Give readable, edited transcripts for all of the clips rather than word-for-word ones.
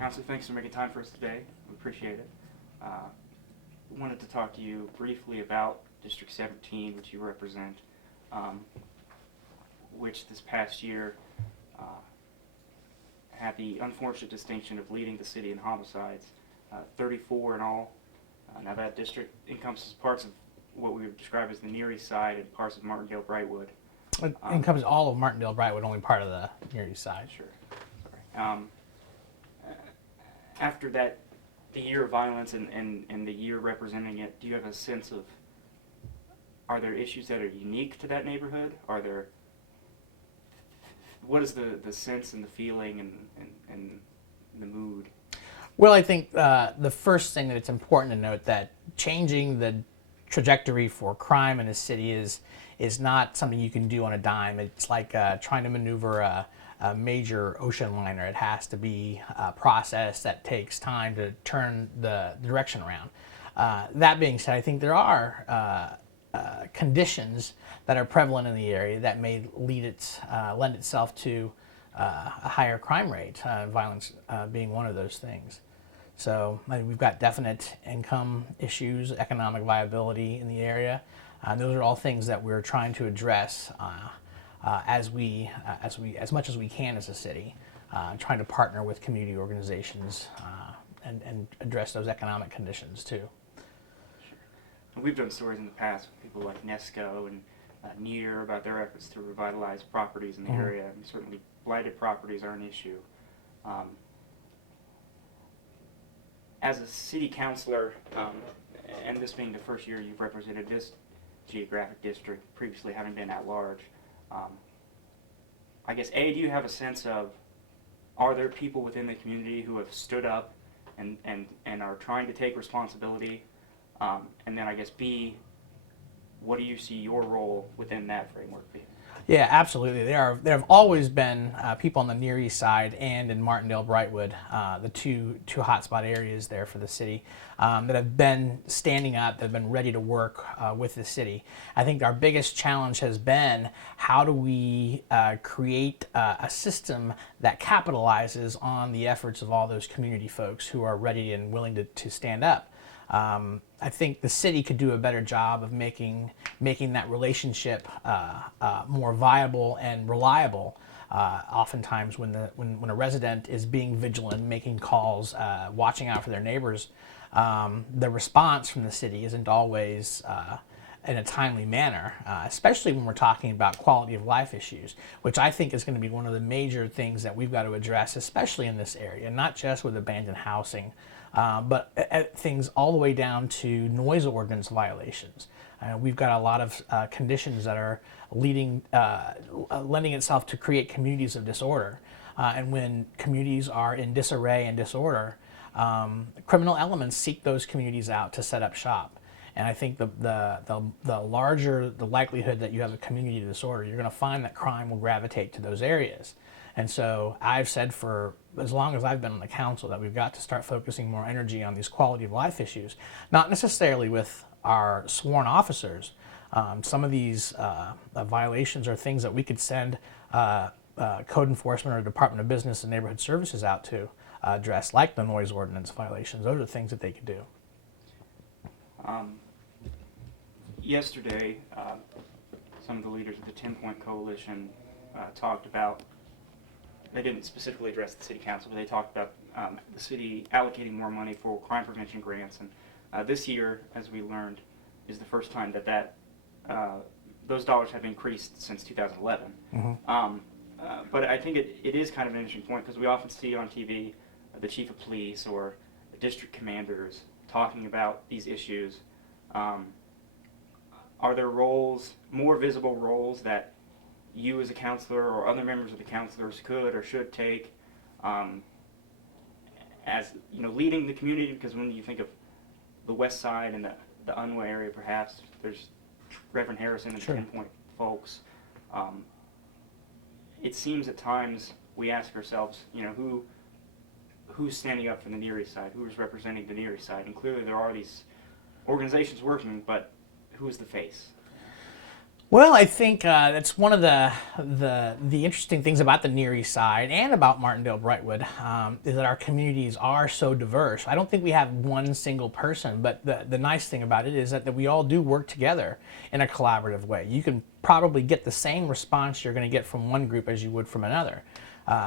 Councilor, thanks for making time for us today. We appreciate it. Wanted to talk to you briefly about District 17, which you represent, which this past year had the unfortunate distinction of leading the city in homicides, 34 in all. Now that district encompasses parts of what we would describe as the Near Eastside and parts of Martindale, Brightwood. It encompasses all of Martindale, Brightwood, only part of the Near Eastside. Sure. Sorry. After that, the year of violence and the year representing it, do you have a sense of, are there issues that are unique to that neighborhood? What is the sense and the feeling and the mood? Well, I think the first thing that it's important to note that changing the trajectory for crime in a city is not something you can do on a dime. It's like trying to maneuver a major ocean liner. It has to be a process that takes time to turn the direction around. That being said, I think there are conditions that are prevalent in the area that may lend itself to a higher crime rate, violence being one of those things. So we've got definite income issues, economic viability in the area. Those are all things that we're trying to address as much as we can as a city, trying to partner with community organizations and address those economic conditions too. Sure. We've done stories in the past with people like Nesco and Near about their efforts to revitalize properties in the area. And certainly blighted properties are an issue. As a city councilor, and this being the first year you've represented this geographic district, previously having been at large, I guess, A, do you have a sense of, are there people within the community who have stood up and are trying to take responsibility? And then I guess, B, what do you see your role within that framework being? Yeah, absolutely. There have always been people on the Near East Side and in Martindale, Brightwood, the two hotspot areas there for the city, that have been standing up, that have been ready to work with the city. I think our biggest challenge has been, how do we create a system that capitalizes on the efforts of all those community folks who are ready and willing to stand up. I think the city could do a better job of making that relationship more viable and reliable. Oftentimes, when a resident is being vigilant, making calls, watching out for their neighbors, the response from the city isn't always in a timely manner, especially when we're talking about quality of life issues, which I think is going to be one of the major things that we've got to address, especially in this area, not just with abandoned housing, but things all the way down to noise ordinance violations. We've got a lot of conditions that are lending itself to create communities of disorder. And when communities are in disarray and disorder, criminal elements seek those communities out to set up shop. And I think the larger the likelihood that you have a community disorder, you're going to find that crime will gravitate to those areas. And so I've said for as long as I've been on the council that we've got to start focusing more energy on these quality of life issues, not necessarily with our sworn officers. Some of these violations are things that we could send code enforcement or Department of Business and Neighborhood Services out to address, like the noise ordinance violations. Those are things that they could do. Yesterday, some of the leaders of the 10-Point Coalition talked about, they didn't specifically address the city council, but they talked about the city allocating more money for crime prevention grants. And this year, as we learned, is the first time that those dollars have increased since 2011. But I think it is kind of an interesting point, because we often see on TV the chief of police or the district commanders talking about these issues. Are there roles, more visible roles, that you as a counselor or other members of the councilors could or should take as, leading the community? Because when you think of the west side and the Unway area, perhaps, there's Reverend Harrison and the 10-Point folks. It seems at times we ask ourselves, who's standing up for the Near East Side? Who is representing the Near East Side? And clearly there are these organizations working, but who is the face? Well, I think that's one of the interesting things about the Near East Side and about Martindale Brightwood is that our communities are so diverse. I don't think we have one single person, but the nice thing about it is that we all do work together in a collaborative way. You can probably get the same response you're going to get from one group as you would from another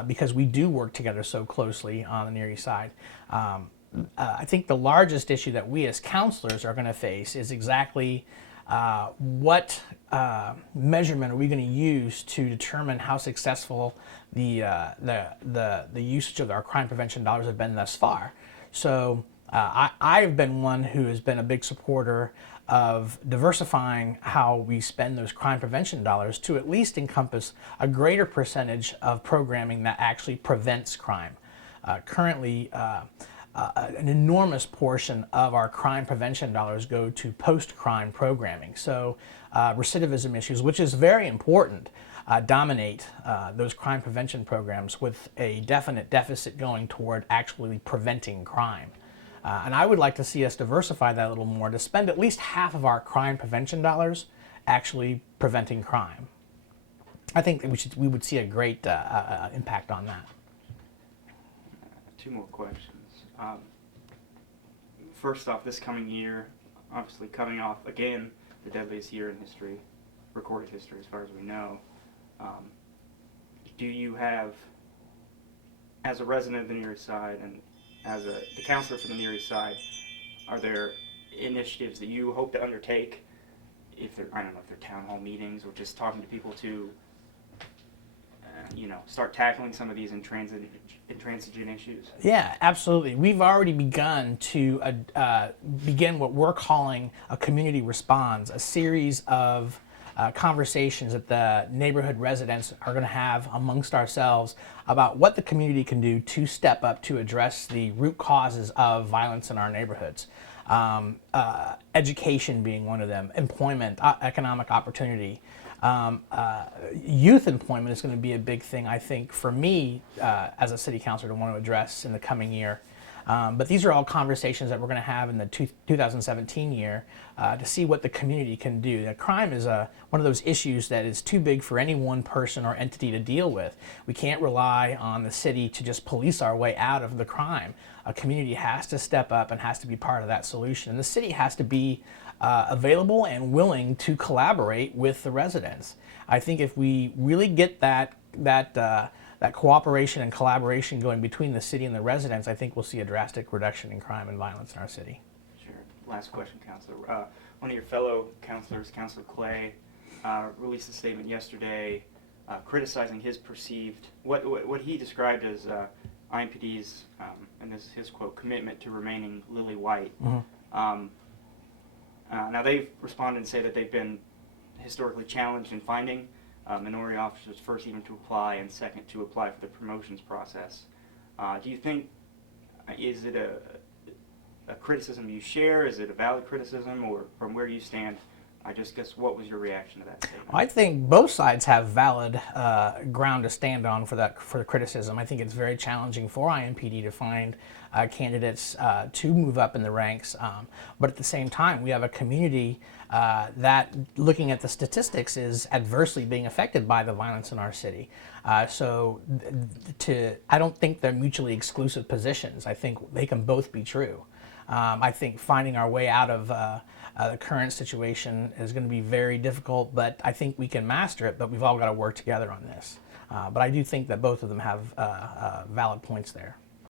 because we do work together so closely on the Near East Side. I think the largest issue that we as counselors are going to face is exactly what measurement are we going to use to determine how successful the usage of our crime prevention dollars have been thus far. So I've been one who has been a big supporter of diversifying how we spend those crime prevention dollars to at least encompass a greater percentage of programming that actually prevents crime. Currently, an enormous portion of our crime prevention dollars go to post-crime programming. So recidivism issues, which is very important, dominate those crime prevention programs with a definite deficit going toward actually preventing crime. And I would like to see us diversify that a little more to spend at least half of our crime prevention dollars actually preventing crime. I think that we would see a great impact on that. Two more questions. First off, this coming year, obviously coming off, again, the deadliest year in history, recorded history as far as we know, do you have, as a resident of the Near East Side and as the counselor for the Near East Side, are there initiatives that you hope to undertake, if they're, I don't know, if they're town hall meetings or just talking to people to, start tackling some of these intransigent issues? Yeah, absolutely. We've already begun to begin what we're calling a community response, a series of conversations that the neighborhood residents are going to have amongst ourselves about what the community can do to step up to address the root causes of violence in our neighborhoods. Education being one of them, employment, economic opportunity. Youth employment is going to be a big thing, I think, for me as a city councilor to want to address in the coming year. But these are all conversations that we're going to have in the 2017 year to see what the community can do. Now, crime is one of those issues that is too big for any one person or entity to deal with. We can't rely on the city to just police our way out of the crime. A community has to step up and has to be part of that solution. And the city has to be available and willing to collaborate with the residents. I think if we really get that cooperation and collaboration going between the city and the residents, I think we'll see a drastic reduction in crime and violence in our city. Sure. Last question, Councilor. One of your fellow councilors, Councilor Clay, released a statement yesterday criticizing his perceived, what he described as IMPD's, and this is his quote, commitment to remaining lily white. Mm-hmm. Now they've responded and say that they've been historically challenged in finding minority officers, first even to apply and second to apply for the promotions process. Do you think, is it a criticism you share? Is it a valid criticism? Or from where you stand, I just guess, what was your reaction to that statement? I think both sides have valid ground to stand on for the criticism. I think it's very challenging for IMPD to find candidates to move up in the ranks, but at the same time, we have a community that, looking at the statistics, is adversely being affected by the violence in our city. I don't think they're mutually exclusive positions. I think they can both be true. I think finding our way out of the current situation is going to be very difficult, but I think we can master it, but we've all got to work together on this. But I do think that both of them have valid points there.